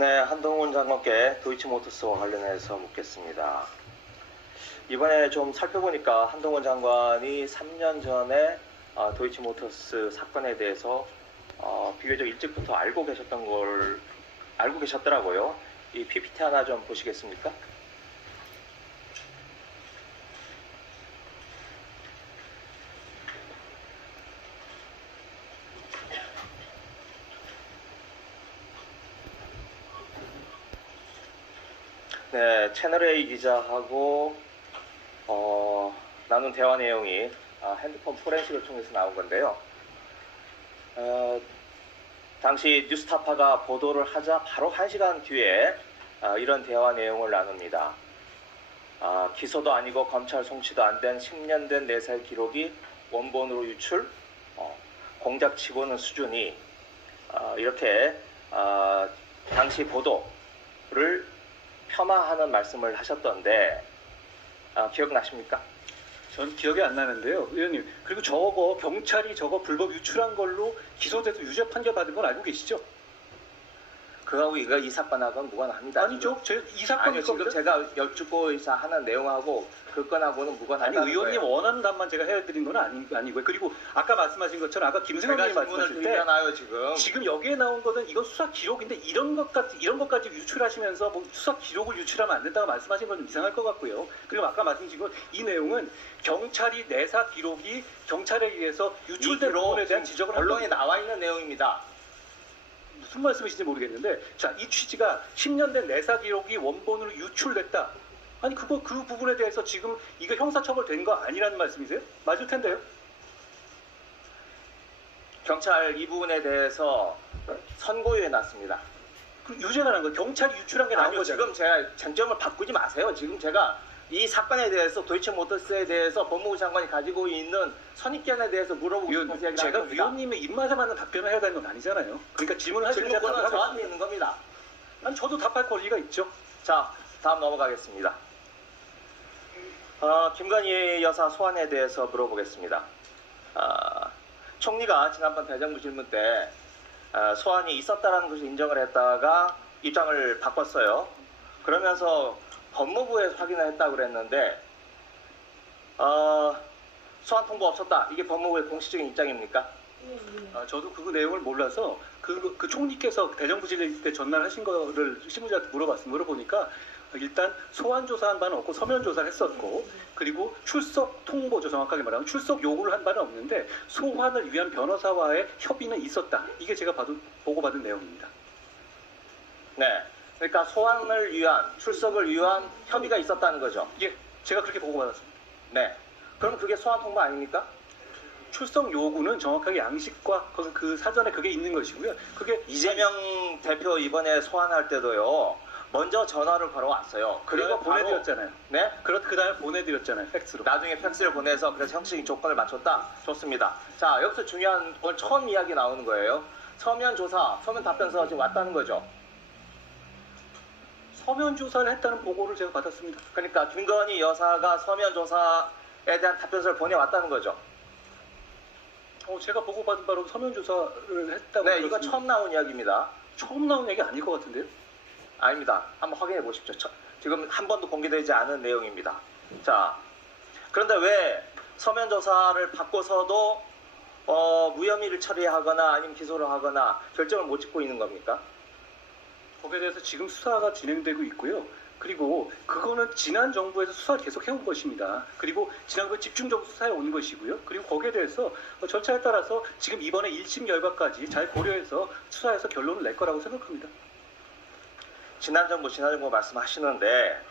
네, 한동훈 장관께 도이치모터스와 관련해서 묻겠습니다. 이번에 좀 살펴보니까 한동훈 장관이 3년 전에 도이치모터스 사건에 대해서 비교적 일찍부터 알고 계셨더라고요. 이 PPT 하나 좀 보시겠습니까? 네, 채널A 기자하고 나눈 대화 내용이 핸드폰 포렌식을 통해서 나온 건데요. 당시 뉴스타파가 보도를 하자 바로 1시간 뒤에 이런 대화 내용을 나눕니다. 기소도 아니고 검찰 송치도 안 된 10년 된 내살 기록이 원본으로 유출, 공작치고는 수준이 이렇게 당시 보도를 폄하하는 말씀을 하셨던데 기억나십니까? 전 기억이 안 나는데요, 의원님. 그리고 저거 경찰이 저거 불법 유출한 걸로 기소돼서 유죄 판결 받은 건 알고 계시죠? 그하고 이 사건하고는 무관합니다. 아니죠. 이 사건이 지금 제가 여쭙고 하는 내용하고 그 건하고는 무관하다는 아니, 의원님 거예요. 원하는 답만 제가 해드린 건 아니고요. 그리고 아까 말씀하신 것처럼 아까 김승현님이 말씀하실 때 지금 여기에 나온 거는 이건 수사 기록인데 이런 것까지 유출하시면서 뭐 수사 기록을 유출하면 안 된다고 말씀하신 건 좀 이상할 것 같고요. 그리고 아까 말씀드린 건 이 내용은 경찰이 내사 기록이 경찰에 의해서 유출된 부분에 대한 지적을 언론에 나와 있는 내용입니다. 무슨 말씀이신지 모르겠는데, 자, 이 취지가 10년 된 내사 기록이 원본으로 유출됐다. 아니, 그 부분에 대해서 지금 이거 형사처벌 된 거 아니라는 말씀이세요? 맞을 텐데요. 경찰 이 부분에 대해서 선고유예 났습니다. 그 유죄가 난 거, 경찰이 유출한 게 나온 거잖아요. 지금 제가 쟁점을 바꾸지 마세요. 지금 제가 이 사건에 대해서 도이치모터스에 대해서 법무부 장관이 가지고 있는 선입견에 대해서 물어보고 싶어서 얘기를 제가 하는 겁니다. 위원님의 입맛에 맞는 답변을 해야 되는 건 아니잖아요. 그러니까 질문을 하시는 질문권은 저한테 있는 겁니다. 아니, 저도 답할 권리가 있죠. 자, 다음 넘어가겠습니다. 김건희 여사 소환에 대해서 물어보겠습니다. 총리가 지난번 대정부 질문 때 소환이 있었다는 것을 인정을 했다가 입장을 바꿨어요. 그러면서 법무부에서 확인을 했다고 그랬는데 소환 통보 없었다. 이게 법무부의 공식적인 입장입니까? 저도 그 내용을 몰라서 그 총리께서 대정부 질의 때 전날하신 거를 신문자한테 물어보니까 일단 소환 조사한 바는 없고 서면 조사를 했었고, 그리고 출석 통보죠. 정확하게 말하면 출석 요구를 한 바는 없는데 소환을 위한 변호사와의 협의는 있었다. 이게 제가 보고받은 내용입니다. 네. 그러니까 소환을 위한, 출석을 위한 협의가 있었다는 거죠. 예, 제가 그렇게 보고받았습니다. 네. 그럼 그게 소환 통보 아닙니까? 출석 요구는 정확하게 양식과 그 사전에 그게 있는 것이고요. 그게 이재명 대표 이번에 소환할 때도요. 먼저 전화를 걸어왔어요. 그리고 보내드렸잖아요. 네? 그 다음에 보내드렸잖아요. 팩스로. 나중에 팩스를 보내서 그래서 형식적인 조건을 맞췄다. 좋습니다. 자, 여기서 중요한 오늘 처음 이야기 나오는 거예요. 서면 조사, 서면 답변서가 지금 왔다는 거죠. 서면 조사를 했다는 보고를 제가 받았습니다. 그러니까 김건희 여사가 서면 조사에 대한 답변서를 보내왔다는 거죠. 제가 보고받은 바로 서면 조사를 했다고. 네, 이거 처음 나온 이야기입니다. 처음 나온 얘기 아닐 것 같은데요? 아닙니다. 한번 확인해 보십시오. 지금 한 번도 공개되지 않은 내용입니다. 자, 그런데 왜 서면 조사를 받고서도 무혐의를 처리하거나 아니면 기소를 하거나 결정을 못 짓고 있는 겁니까? 거기에 대해서 지금 수사가 진행되고 있고요. 그리고 그거는 지난 정부에서 수사를 계속 해온 것입니다. 그리고 지난번에 집중적으로 수사해 온 것이고요. 그리고 거기에 대해서 절차에 따라서 지금 이번에 1심 결과까지 잘 고려해서 수사해서 결론을 낼 거라고 생각합니다. 지난 정부 말씀하시는데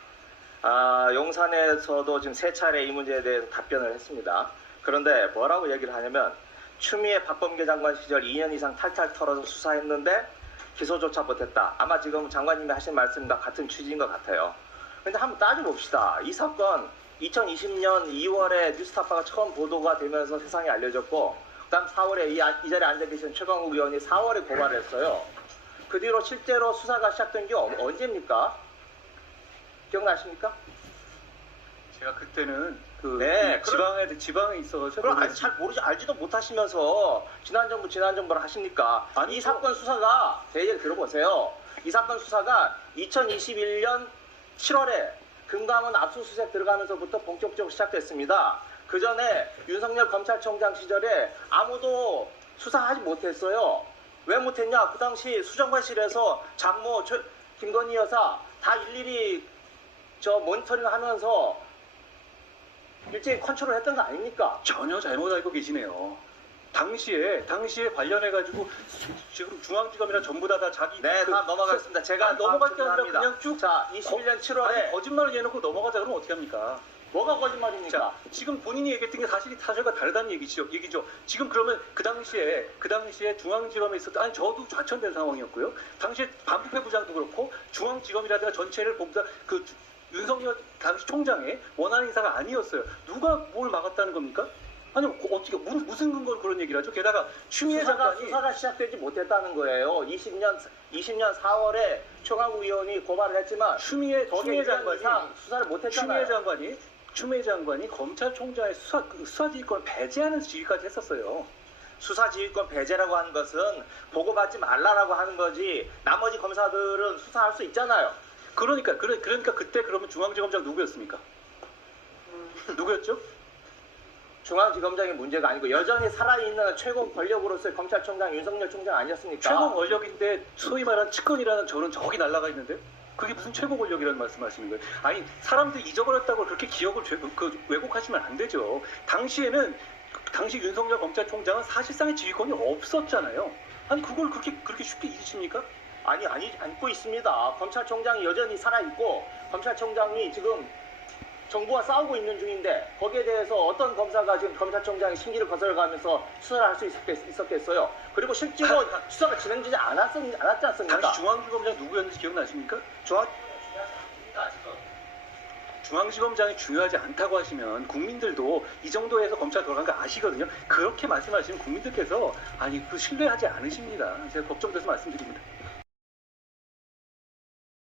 용산에서도 지금 3차례 이 문제에 대해서 답변을 했습니다. 그런데 뭐라고 얘기를 하냐면 추미애 박범계 장관 시절 2년 이상 탈탈 털어서 수사했는데 기소조차 못했다. 아마 지금 장관님이 하신 말씀과 같은 취지인 것 같아요. 근데 한번 따져봅시다. 이 사건 2020년 2월에 뉴스타파가 처음 보도가 되면서 세상에 알려졌고, 그 다음 4월에 이 자리에 앉아 계신 최강욱 의원이 4월에 고발을 했어요. 그 뒤로 실제로 수사가 시작된 게 언제입니까? 기억나십니까? 제가 그때는 지방에 있어서 그럼 잘 모르지, 알지도 못하시면서 지난 정부를 하십니까? 아니, 이 사건 수사가 제 얘기 들어보세요. 이 사건 수사가 2021년 7월에 금감원 압수수색 들어가면서부터 본격적으로 시작됐습니다. 그 전에 윤석열 검찰총장 시절에 아무도 수사하지 못했어요. 왜 못했냐? 그 당시 수정관실에서 장모 김건희 여사 다 일일이 모니터링하면서 일제히 컨트롤 했던 거 아닙니까? 전혀 잘못 알고 계시네요. 당시에 관련해가지고 지금 중앙지검이나 전부 다 자기 네, 다 넘어가겠습니다. 제가 넘어갈 게 아니라 그냥 쭉. 자, 21년 7월에 거짓말을 해놓고 넘어가자 그러면 어떻게 합니까? 뭐가 거짓말입니까? 자, 지금 본인이 얘기했던 게 사실과 다르다는 얘기죠. 지금 그러면 그 당시에 중앙지검에 있었던, 아니 저도 좌천된 상황이었고요. 당시에 반부패 부장도 그렇고 중앙지검이라든가 전체를 보다 그 윤석열 당시 총장의 원하는 인사가 아니었어요. 누가 뭘 막았다는 겁니까? 아니 어떻게 무슨 근거로 그런 얘기를 하죠? 게다가 추미애 장관이 수사가 시작되지 못했다는 거예요. 20년 4월에 총괄 의원이 고발을 했지만 추미애 장관이 수사를 못했잖아요. 추미애 장관이 검찰총장의 수사지휘권을 배제하는 지휘까지 했었어요. 수사지휘권 배제라고 하는 것은 보고받지 말라라고 하는 거지. 나머지 검사들은 수사할 수 있잖아요. 그러니까 그때 그러면 중앙지검장 누구였습니까? 누구였죠? 중앙지검장의 문제가 아니고 여전히 살아있는 최고 권력으로서의 검찰총장 윤석열 총장 아니었습니까? 최고 권력인데 소위 말하는 측근이라는 저기 날아가 있는데 그게 무슨 최고 권력이라는 말씀하시는 거예요? 아니 사람들이 잊어버렸다고 그렇게 기억을 왜곡하시면 안 되죠. 당시 윤석열 검찰총장은 사실상의 지휘권이 없었잖아요. 아니 그걸 그렇게 쉽게 잊으십니까? 아니 잊고 있습니다. 검찰총장이 여전히 살아있고 검찰총장이 지금 정부와 싸우고 있는 중인데 거기에 대해서 어떤 검사가 지금 검찰총장의 심기를 거슬러가면서 수사를 할 수 있었겠어요. 그리고 실제로 수사가 진행되지 않았지 않습니까? 당시 중앙지검장 누구였는지 기억나십니까? 중앙지검장이 중요하지 않다고 하시면 국민들도 이 정도에서 검찰 돌아간 거 아시거든요. 그렇게 말씀하시면 국민들께서 아니 신뢰하지 않으십니다. 제가 걱정돼서 말씀드립니다.